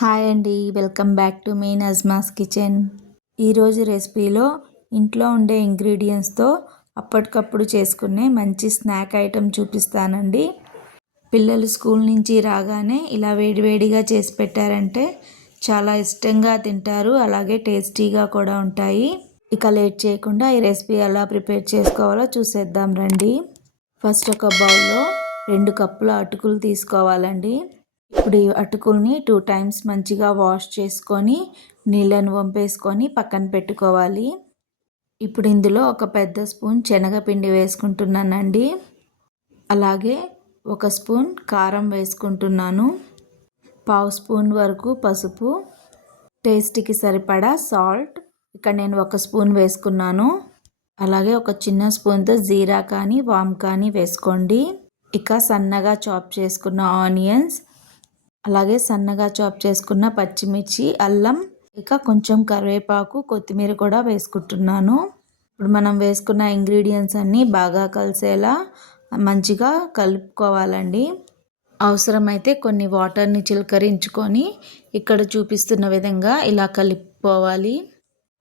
Hi అండి welcome back to మీ Najma's kitchen. ఈరోజు రెసిపీలో ఇంట్లో ఉండే ఇంగ్రీడియంట్స్తో అప్పటికప్పుడు చేసుకునే మంచి స్నాక్ ఐటెం చూపిస్తానండి. పిల్లలు స్కూల్ నుంచి రాగానే ఇలా వేడివేడిగా చేసి పెట్టారంటే చాలా ఇష్టంగా తింటారు అలాగే టేస్టీగా కూడా ఉంటాయి. ఇక లేట్ చేయకుండా ఈ రెసిపీ ఎలా ప్రిపేర్ చేసుకోవాలో చూసేద్దాం రండి. ఫస్ట్ ఒక బౌల్లో రెండు కప్పుల అటుకులు తీసుకోవాలండి. ఇప్పుడు ఈ అటుకుల్ని టూ టైమ్స్ మంచిగా వాష్ చేసుకొని నీళ్ళను వంపేసుకొని పక్కన పెట్టుకోవాలి. ఇప్పుడు ఇందులో ఒక పెద్ద స్పూన్ శనగపిండి వేసుకుంటున్నానండి. అలాగే ఒక స్పూన్ కారం వేసుకుంటున్నాను. పావు స్పూన్ వరకు పసుపు. టేస్ట్కి సరిపడా సాల్ట్. ఇక్కడ నేను ఒక స్పూన్ వేసుకున్నాను. అలాగే ఒక చిన్న స్పూన్తో జీరా కానీ వామ్ కానీ వేసుకోండి. ఇక సన్నగా చాప్ చేసుకున్న ఆనియన్స్ అలాగే సన్నగా చాప్ చేసుకున్న పచ్చిమిర్చి అల్లం ఇక కొంచెం కరివేపాకు కొత్తిమీర కూడా వేసుకుంటున్నాను. ఇప్పుడు మనం వేసుకున్న ఇంగ్రీడియంట్స్ అన్నీ బాగా కలిసేలా మంచిగా కలుపుకోవాలండి. అవసరమైతే కొన్ని వాటర్ని చిలకరించుకొని ఇక్కడ చూపిస్తున్న విధంగా ఇలా కలుపుకోవాలి.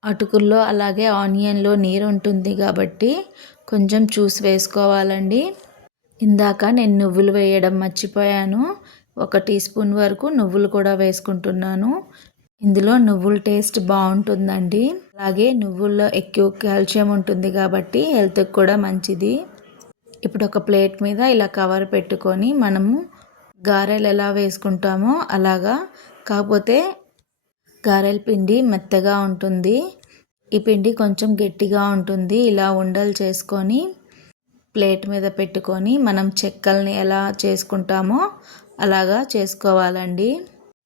అటుకుల్లో అలాగే ఆనియన్లో నీరు ఉంటుంది కాబట్టి కొంచెం చూసి వేసుకోవాలండి. ఇందాక నేను నువ్వులు వేయడం మర్చిపోయాను. ఒక టీ స్పూన్ వరకు నువ్వులు కూడా వేసుకుంటున్నాను. ఇందులో నువ్వుల టేస్ట్ బాగుంటుందండి. అలాగే నువ్వుల్లో ఎక్కువ కాల్షియం ఉంటుంది కాబట్టి హెల్త్కి కూడా మంచిది. ఇప్పుడు ఒక ప్లేట్ మీద ఇలా కవర్ పెట్టుకొని మనము గారెలు ఎలా వేసుకుంటామో అలాగా కాకపోతే గారెల పిండి మెత్తగా ఉంటుంది. ఈ పిండి కొంచెం గట్టిగా ఉంటుంది. ఇలా ఉండలు చేసుకొని ప్లేట్ మీద పెట్టుకొని మనం చెక్కల్ని ఎలా చేసుకుంటామో అలాగా చేసుకోవాలండి.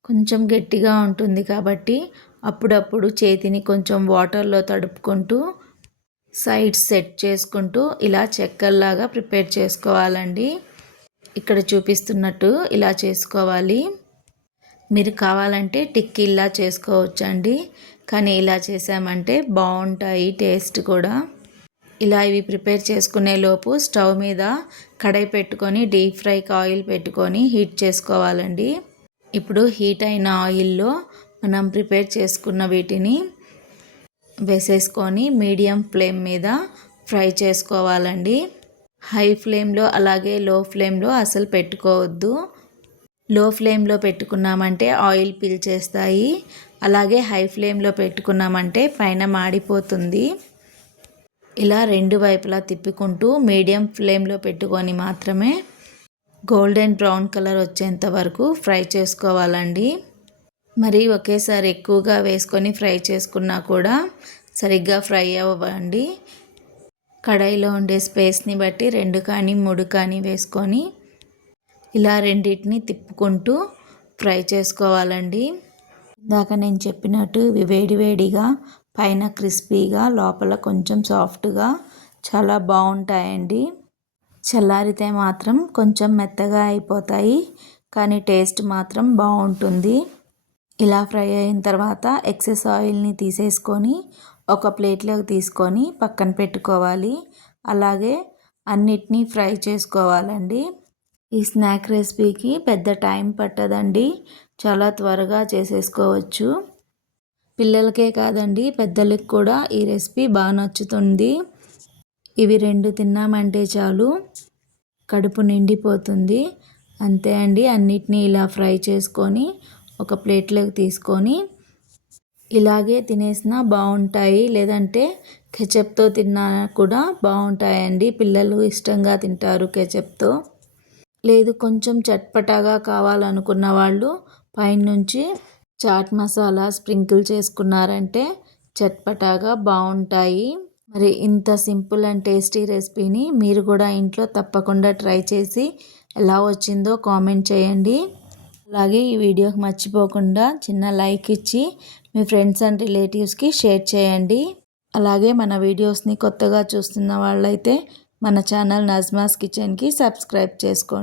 కొంచెం గట్టిగా ఉంటుంది కాబట్టి అప్పుడప్పుడు చేతిని కొంచెం వాటర్లో తడుపుకుంటూ సైడ్ సెట్ చేసుకుంటూ ఇలా చెక్కల్లాగా ప్రిపేర్ చేసుకోవాలండి. ఇక్కడ చూపిస్తున్నట్టు ఇలా చేసుకోవాలి. మీరు కావాలంటే టిక్కీలా చేసుకోవచ్చండి. కానీ ఇలా చేసామంటే బాగుంటాయి టేస్ట్ కూడా. ఇలా ఇవి ప్రిపేర్ చేసుకునే లోపు స్టవ్ మీద కడాయి పెట్టుకొని డీప్ ఫ్రైకి ఆయిల్ పెట్టుకొని హీట్ చేసుకోవాలండి. ఇప్పుడు హీట్ అయిన ఆయిల్లో మనం ప్రిపేర్ చేసుకున్న వీటిని వేసేసుకొని మీడియం ఫ్లేమ్ మీద ఫ్రై చేసుకోవాలండి. హై ఫ్లేమ్లో అలాగే లో ఫ్లేమ్లో అసలు పెట్టుకోవద్దు. లో ఫ్లేమ్లో పెట్టుకున్నామంటే ఆయిల్ పీల్చేస్తాయి అలాగే హై ఫ్లేమ్లో పెట్టుకున్నామంటే పైన మాడిపోతుంది. ఇలా రెండు వైపులా తిప్పుకుంటూ మీడియం ఫ్లేమ్లో పెట్టుకొని మాత్రమే గోల్డెన్ బ్రౌన్ కలర్ వచ్చేంత వరకు ఫ్రై చేసుకోవాలండి. మరి ఒకేసారి ఎక్కువగా వేసుకొని ఫ్రై చేసుకున్నా కూడా సరిగ్గా ఫ్రై అవ్వండి. కడాయిలో ఉండే స్పేస్ని బట్టి రెండు కానీ మూడు కానీ వేసుకొని ఇలా రెండింటిని తిప్పుకుంటూ ఫ్రై చేసుకోవాలండి. ఇందాక నేను చెప్పినట్టు ఇవి వేడి వేడిగా పైన క్రిస్పీగా లోపల కొంచెం సాఫ్ట్గా చాలా బాగుంటాయండి చల్లారితే మాత్రం కొంచెం మెత్తగా అయిపోతాయి కానీ టేస్ట్ మాత్రం బాగుంటుంది ఇలా ఫ్రై అయిన తర్వాత ఎక్సెస్ ఆయిల్ని తీసేసుకొని ఒక ప్లేట్లోకి తీసుకొని పక్కన పెట్టుకోవాలి. అలాగే అన్నిటినీ ఫ్రై చేసుకోవాలండి. ఈ స్నాక్ రెసిపీకి పెద్ద టైం పట్టదండి. చాలా త్వరగా చేసేసుకోవచ్చు. పిల్లలకే కాదండి పెద్దలకు కూడా ఈ రెసిపీ బాగా నచ్చుతుంది. ఇవి రెండు తిన్నామంటే చాలు కడుపు నిండిపోతుంది. అంతే అండి అన్నిటినీ ఇలా ఫ్రై చేసుకొని ఒక ప్లేట్లోకి తీసుకొని ఇలాగే తినేసినా బాగుంటాయి. లేదంటే కెచప్తో తిన్నా కూడా బాగుంటాయండి. పిల్లలు ఇష్టంగా తింటారు కెచప్తో. లేదు కొంచెం చట్పటాగా కావాలనుకున్న వాళ్ళు పైనుంచి చాట్ మసాలా స్ప్రింకిల్ చేసుకున్నారంటే చట్పటాగా బాగుంటాయి. మరి ఇంత సింపుల్ అండ్ టేస్టీ రెసిపీని మీరు కూడా ఇంట్లో తప్పకుండా ట్రై చేసి ఎలా వచ్చిందో కామెంట్ చేయండి. అలాగే ఈ వీడియోకి మర్చిపోకుండా చిన్న లైక్ ఇచ్చి మీ ఫ్రెండ్స్ అండ్ రిలేటివ్స్కి షేర్ చేయండి. అలాగే మన వీడియోస్ని కొత్తగా చూస్తున్న వాళ్ళైతే మన ఛానల్ నజ్మాస్ కిచెన్కి సబ్స్క్రైబ్ చేసుకోండి.